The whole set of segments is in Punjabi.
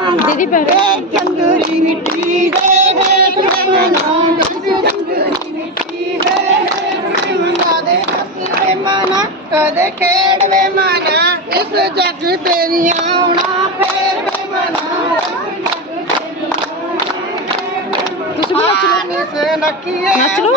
ਦੀਦੀ ਪੈਰ ਵੇ ਚੰਦੂਰੀ ਮਿੱਟੀ ਦੇ ਮੈਂ ਮਨਾ ਚੰਦੂਰੀ ਮਿੱਟੀ ਦੇ ਮੈਂ ਮਨਾ ਦੇ। ਹੱਸੂਵੇ ਮਨਾ ਕਦੇ ਖੇਡਵੇ ਮਨਾ ਇਸ ਜੱਗ ਤੇਰੀਆਂ ਆਉਣਾ ਫੇਰ ਵੇ ਮਨਾ। ਤੁਸੀਂ ਵੀ ਨੱਚ ਲਓ। ਸੇ ਨੱਕੀਏ ਨੱਚ ਲਓ।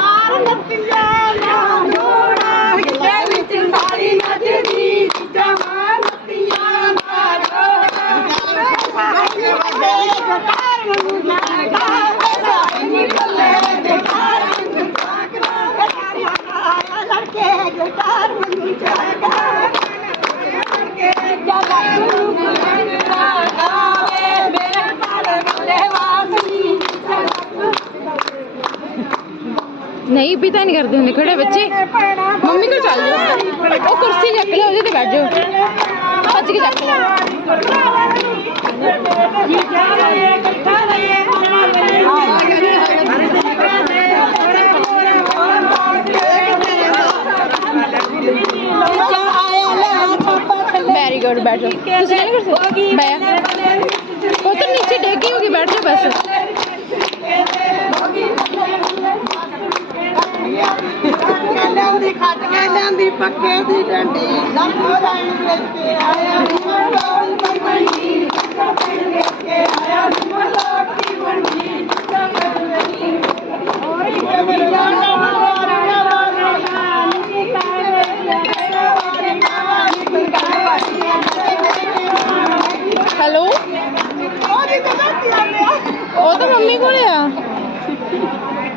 மாறங்கத்தியா नहीं पिता तो नहीं करते होंगे। खड़े बच्चे। मम्मी को चल जाओ कुर्सी चक लो तो बैठ जाओ। के चक लो वेरी गुड बैठो नहीं कर सकते? तो नीचे डेगी होगी बैठ जाओ, बस। ਲਿਆਂਦੀ ਖੱਟ ਕੇ ਲਿਆਂਦੀ ਪੱਕੇ ਦੀ ਡੰਡੀ। ਲੱਖੋ ਰਾਣੀ ਲੈ ਕੇ ਆਇਆ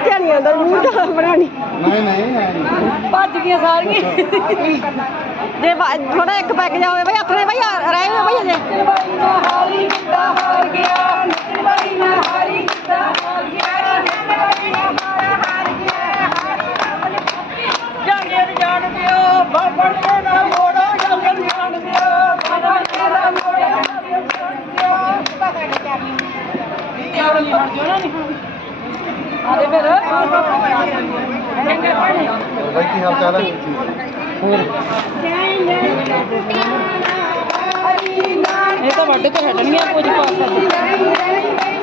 ਬੱਚਾ ਨਹੀਂ ਆਉਂਦਾ ਮੂੰਹ ਤਾਂ ਬਣਾਉਣੀ ਨਹੀਂ। ਨਹੀਂ ਨਹੀਂ ਭੱਜ ਗਈਆਂ ਸਾਰੀਆਂ। ਜੇ ਥੋੜਾ ਇੱਕ ਪੈਕ ਜਾਵੇ ਬਈ ਹੱਥ ਨੇ ਬਈ ਰਹਿ ਗਏ ਬਈ ਨਾ ਹਾਰੀ ਕਿੱਦਾਂ ਹਾਰ ਗਿਆ। ਨਿਕਲਵਾਈ ਨਾ ਹਾਰੀ ਕਿੱਦਾਂ ਹਾਰ ਗਿਆ। ਨਿਕਲਵਾਈ ਨਾ ਹਾਰਾ ਗਿਆ ਜਾਂਦੇ ਜਾਣ ਦਿਓ ਬਾਬੜ ਕੇ ਨਾ ਮੋੜੋ ਜਾਂਦੇ ਜਾਣ ਦਿਓ ਬਾਬੜ ਕੇ ਨਾ ਮੋੜੋ ਆਦੇ ਫਿਰ ਚੰਗੇ ਪੜੇ ਬਾਈ ਕੀ ਹਾਲ ਚਾਲ ਹੈ ਹੋਰ? ਇਹ ਤਾਂ ਵੱਢ ਕੇ ਹਟਣੀਆਂ ਕੁਝ ਪਾ ਸਕਦੇ